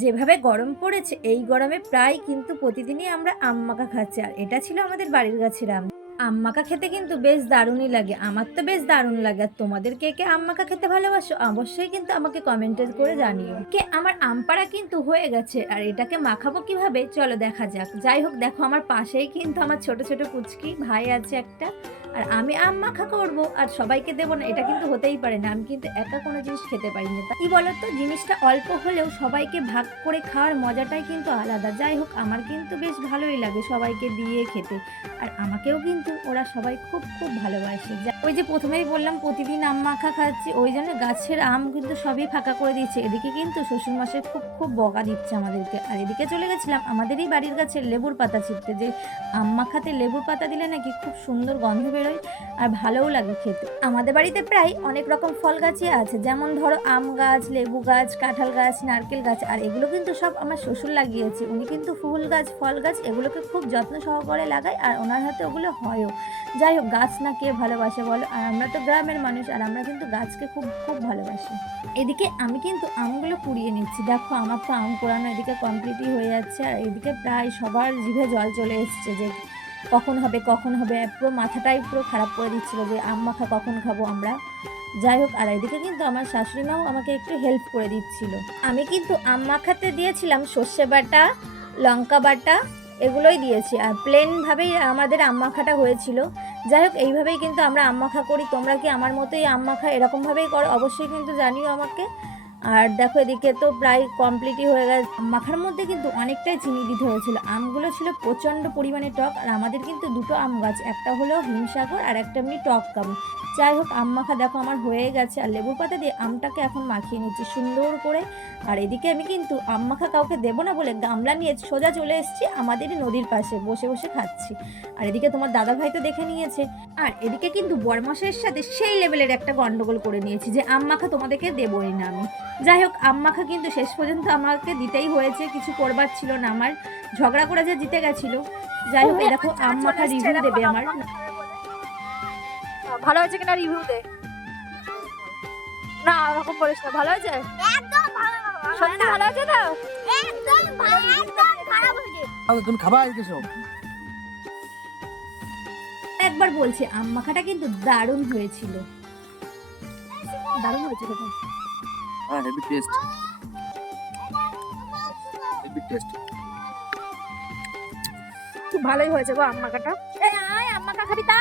যেভাবে গরম পড়েছে এই গরমে প্রায় কিন্তু প্রতিদিনই আমরা আম মাখা খাচ্ছি। আর এটা ছিল আমাদের বাড়ির গাছের আম। আম মাখা খেতে কিন্তু বেশ দারুণই লাগে। আমার তো বেশ দারুণ লাগে। আর তোমাদের কে আম মাখা খেতে ভালোবাসো? অবশ্যই কিন্তু আমাকে কমেন্টে করে জানিও। আমার আম পাড়া কিন্তু হয়ে গেছে। আর এটাকে মাখাবো কিভাবে? চলো দেখা যাক। যাই হোক দেখো আমার পাশেই কিন্তু আমার ছোট, ছোট পুচকি ভাই আছে একটা। আর আমি আম মাখা করব আর সবাইকে দেব না এটা কিন্তু হতেই পারে না। আমি কিন্তু একা কোনো জিনিস খেতে পারি না। কি বলতো জিনিসটা অল্প হলেও সবাইকে ভাগ করে খাওয়ার মজাটাই কিন্তু আলাদা। যাই হোক আমার কিন্তু বেশ ভালোই লাগে সবাইকে দিয়ে খেতে। আর আমাকেও কিন্তু ওরা সবাই খুব, খুব ভালোবাসে। ওই যে ১ম এই বললাম প্রতিদিন আম মাখা খাচ্ছি ওই জন্য গাছের আম কিন্তু সবই ফাঁকা করে দিয়েছে। এদিকে কিন্তু শ্বশুরমশাই খুব, খুব বকা দিচ্ছে আমাদেরকে। আর এদিকে চলে গেছিলাম আমাদেরই বাড়ির গাছের লেবুর পাতা ছিঁড়তে। যে আম মাখাতে লেবুর পাতা দিলে নাকি খুব সুন্দর গন্ধ বেরোয় আর ভালোও লাগে খেতে। আমাদের বাড়িতে প্রায় অনেক রকম ফল গাছই আছে। যেমন ধরো আম গাছ, লেবু গাছ, কাঁঠাল গাছ, নারকেল গাছ। আর এগুলো কিন্তু সব আমার শ্বশুর লাগিয়েছে। উনি কিন্তু ফুল গাছ, ফল গাছ এগুলোকে খুব যত্ন সহকারে লাগায় আর ওনার হাতে ওগুলো হয়ও। যাই হোক গাছ না কে ভালোবাসে বলো? আর আমরা তো গ্রামের মানুষ আর আমরা কিন্তু গাছকে খুব, খুব ভালোবাসি। এদিকে আমি কিন্তু আমগুলো কুড়িয়ে নিচ্ছি। দেখো আমার তো আম কুড়ানো এদিকে কমপ্লিটই হয়ে যাচ্ছে। আর এদিকে প্রায় সবার জিভে জল চলে এসছে যে কখন হবে কখন হবে। পুরো মাথাটাই পুরো খারাপ করে দিচ্ছিল যে আম মাখা কখন খাবো আমরা। যাই হোক আর এদিকে কিন্তু আমার শাশুড়ি মাও আমাকে একটু হেল্প করে দিচ্ছিল। আমি কিন্তু আম মাখাতে দিয়েছিলাম সর্ষে বাটা, লঙ্কা বাটা এগুলোই দিয়েছি। আর প্লেনভাবেই আমাদের আম মাখাটা হয়েছিল। যাই হোক এইভাবেই কিন্তু আমরা আম মাখা করি। তোমরা কি আমার মতোই আম মাখা এরকমভাবেই করো? অবশ্যই কিন্তু জানিও আমাকে। আর দেখো এদিকে তো প্রায় কমপ্লিটই হয়ে গেছে। আম মাখার মধ্যে কিন্তু অনেকটাই চিনি দিতে হয়েছিল। আমগুলো ছিল প্রচণ্ড পরিমাণে টক। আর আমাদের কিন্তু দুটো আম গাছ, একটা হলো হিমসাগর আর একটা এমনি টক আম। যাই হোক আম মাখা দেখো আমার হয়ে গেছে। আর লেবুর পাতা দিয়ে আমটাকে এখন মাখিয়ে নিচ্ছি সুন্দর করে। আর এদিকে আমি কিন্তু আম মাখা কাউকে দেবো না বলে গামলা নিয়ে সোজা চলে এসেছি আমাদেরই নদীর পাশে বসে বসে খাচ্ছি। আর এদিকে তোমার দাদা ভাই তো দেখে নিয়েছে। আর এদিকে কিন্তু বরমশাইয়ের সাথে সেই লেভেলের একটা গন্ডগোল করে নিয়েছি যে আম মাখা তোমাদেরকে দেবই না আমি। যাই হোক আম মাখা কিন্তু শেষ পর্যন্ত আমাকে দিতেই হয়েছে। কিছু করবার ছিল না আমার। ঝগড়া করে যে জিতে গেছিল। যাই হোক এই দেখো আম মাখা রিভিউ দেবে আমার। ভালো হয়েছে কিনা রিভিউ দে। না ওরকম বলিস না। ভালো হয়েছে? একদম ভালো না। সত্যি ভালো হয়েছে তো? একদম ভালো, একদম খারাপ হয়েছে। তুমি খাবা কিছু? একবার বলছি আম মাখাটা কিন্তু দারুণ হয়েছিল। দারুণ হয়েছে খেতে। হ্যাঁ হেভি টেস্ট, হেভি টেস্ট। খুব ভালোই হয়েছে গো আম মাখাটা। এই আয় আম মাখা খাবি তা?